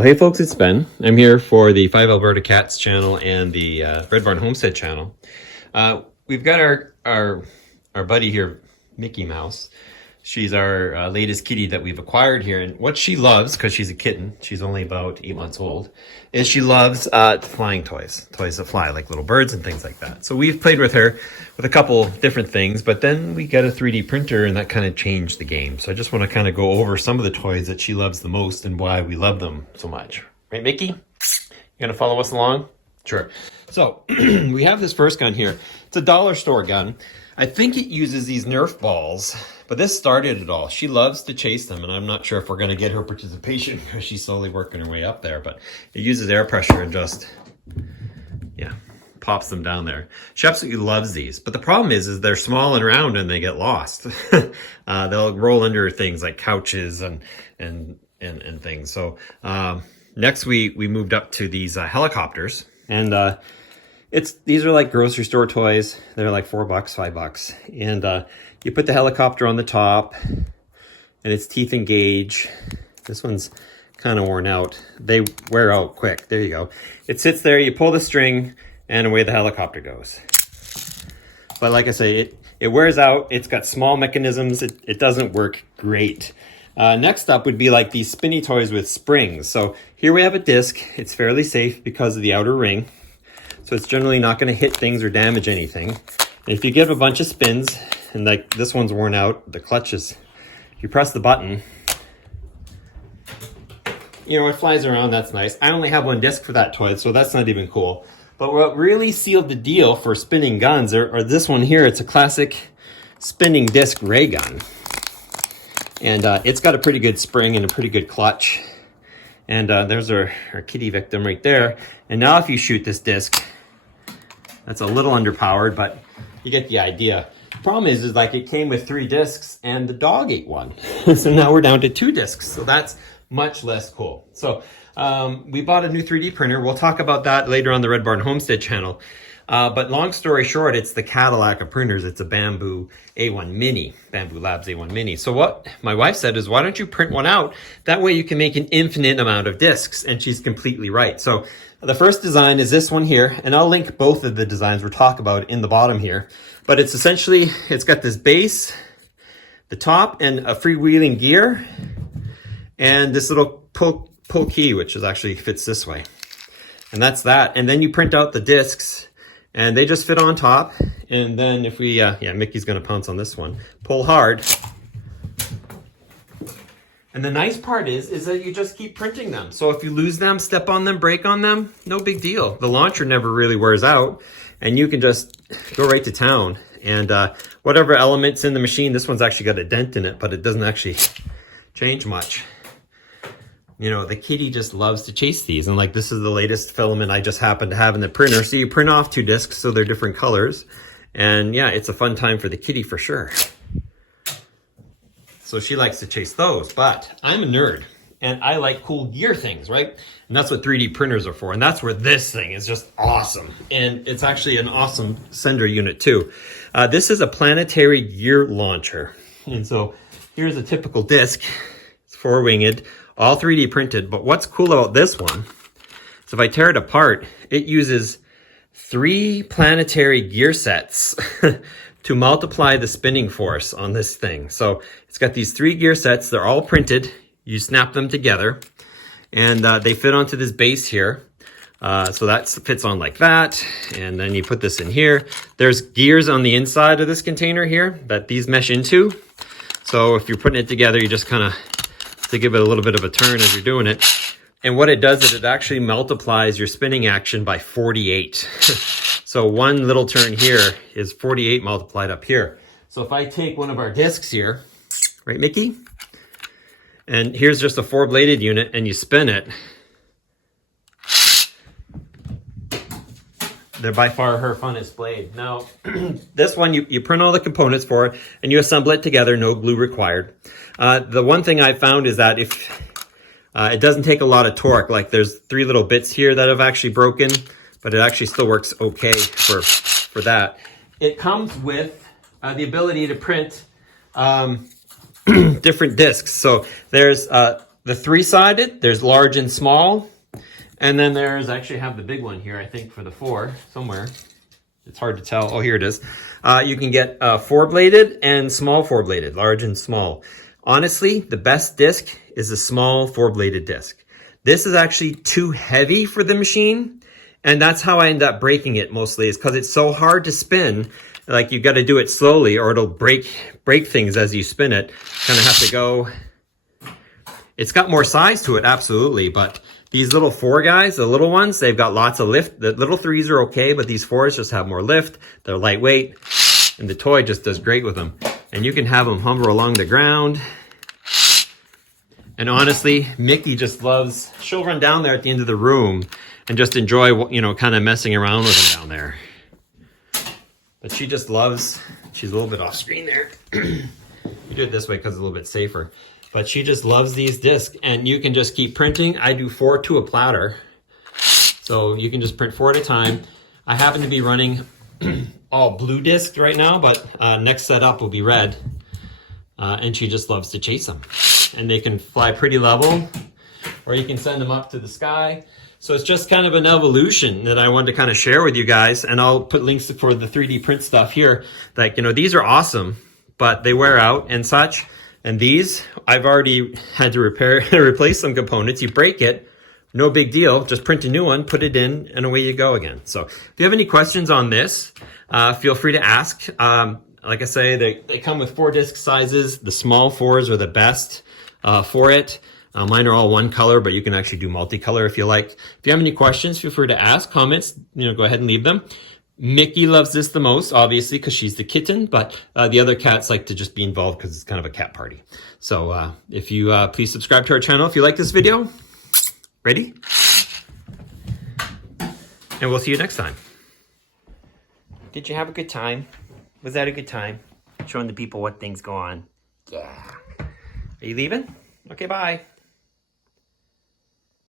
Well, hey folks, it's Ben. I'm here for the 5 Alberta Cats channel and the Red Barn Homestead channel. We've got our buddy here, Mickey Mouse. She's our latest kitty that we've acquired here, and what she loves, because she's a kitten, she's only about 8 months old, is she loves flying toys that fly, like little birds and things like that. So we've played with her with a couple different things, but then we got a 3D printer and that kind of changed the game. So I just want to kind of go over some of the toys that she loves the most and why we love them so much. Right, Mickey? You gonna follow us along? Sure. So we have this first gun here. It's a dollar store gun. I think it uses these Nerf balls, but this started it all. She loves to chase them, and I'm not sure if we're going to get her participation because she's slowly working her way up there, but it uses air pressure and just, yeah, pops them down there. She absolutely loves these, but the problem is they're small and round and they get lost. They'll roll under things like couches and things. So next we moved up to these helicopters, and these are like grocery store toys. They're like $4, $5. And you put the helicopter on the top and its teeth engage. This one's kind of worn out. They wear out quick. There you go. It sits there, you pull the string and away the helicopter goes. But like I say, it wears out. It's got small mechanisms. It doesn't work great. Next up would be like these spinny toys with springs. So here we have a disc. It's fairly safe because of the outer ring. So it's generally not going to hit things or damage anything. And if you give a bunch of spins, and like this one's worn out, the clutch is, if you press the button, you know, it flies around, that's nice. I only have one disc for that toy, so that's not even cool. But what really sealed the deal for spinning guns are this one here. It's a classic spinning disc ray gun. And it's got a pretty good spring and a pretty good clutch. And there's our kitty victim right there. And now if you shoot this disc, that's a little underpowered, but you get the idea. The problem is like it came with 3 discs and the dog ate one. So now we're down to 2 discs. So that's much less cool. So we bought a new 3D printer. We'll talk about that later on the Red Barn Homestead channel. But long story short, it's the Cadillac of printers. It's a Bambu A1 Mini, Bambu Labs A1 Mini. So what my wife said is, why don't you print one out? That way you can make an infinite amount of discs. And she's completely right. So the first design is this one here, and I'll link both of the designs we'll talk about in the bottom here. But it's essentially, it's got this base, the top, and a freewheeling gear, and this little pull key, which is actually fits this way. And that's that. And then you print out the discs, and they just fit on top. And then if we, yeah, Mickey's gonna pounce on this one, pull hard. And the nice part is that you just keep printing them. So if you lose them, step on them, break on them, no big deal. The launcher never really wears out, and you can just go right to town. And whatever elements in the machine, this one's actually got a dent in it, but it doesn't actually change much. You know, the kitty just loves to chase these. And like, this is the latest filament I just happen to have in the printer. So you print off 2 discs, so they're different colors. And yeah, it's a fun time for the kitty for sure. So she likes to chase those, but I'm a nerd and I like cool gear things, right? And that's what 3D printers are for. And that's where this thing is just awesome. And it's actually an awesome sender unit too. This is a planetary gear launcher. And so here's a typical disc. It's 4-winged, all 3D printed. But what's cool about this one is if I tear it apart, it uses 3 planetary gear sets to multiply the spinning force on this thing. So it's got these 3 gear sets. They're all printed. You snap them together and they fit onto this base here. So that fits on like that. And then you put this in here. There's gears on the inside of this container here that these mesh into. So if you're putting it together, you just kind of to give it a little bit of a turn as you're doing it. And what it does is it actually multiplies your spinning action by 48. So one little turn here is 48 multiplied up here. So if I take one of our discs here, right, Mickey? And here's just a 4-bladed unit and you spin it. They're by far her funnest blade. Now, this one, you print all the components for it and you assemble it together, no glue required. The one thing I found is that if it doesn't take a lot of torque, like there's 3 little bits here that have actually broken, but it actually still works okay for that. It comes with the ability to print different discs. So there's the 3-sided. There's large and small. And then there's, actually have the big one here, I think, for the 4 somewhere. It's hard to tell. Oh, here it is. You can get 4-bladed and small 4-bladed, large and small. Honestly, the best disc is the small 4-bladed disc. This is actually too heavy for the machine. And that's how I end up breaking it mostly, is because it's so hard to spin. Like, you got to do it slowly or it'll break things as you spin it. Kind of have to go. It's got more size to it, absolutely, but these little 4 guys, the little ones, they've got lots of lift. The little 3s are okay, but these 4s just have more lift. They're lightweight, and the toy just does great with them. And you can have them hover along the ground. And honestly, Mickey just loves, she'll run down there at the end of the room and just enjoy, you know, kind of messing around with them down there. But she just loves, she's a little bit off screen there. You do it this way because it's a little bit safer. But she just loves these discs, and you can just keep printing. I do 4 to a platter. So you can just print 4 at a time. I happen to be running all blue discs right now, but next setup will be red. And she just loves to chase them. And they can fly pretty level, or you can send them up to the sky. So it's just kind of an evolution that I wanted to kind of share with you guys. And I'll put links for the 3D print stuff here. Like, you know, these are awesome, but they wear out and such. And these, I've already had to replace some components. You break it, no big deal. Just print a new one, put it in, and away you go again. So if you have any questions on this, feel free to ask. Like I say, they come with 4 disc sizes. The small 4s are the best for it. Mine are all one color, but you can actually do multicolor if you like. If you have any questions, feel free to ask, comments, you know, go ahead and leave them. Mickey loves this the most, obviously, because she's the kitten, but the other cats like to just be involved because it's kind of a cat party. So if you please subscribe to our channel if you like this video. Ready? And we'll see you next time. Did you have a good time? Was that a good time? Showing the people what things go on. Yeah. Are you leaving? Okay, bye.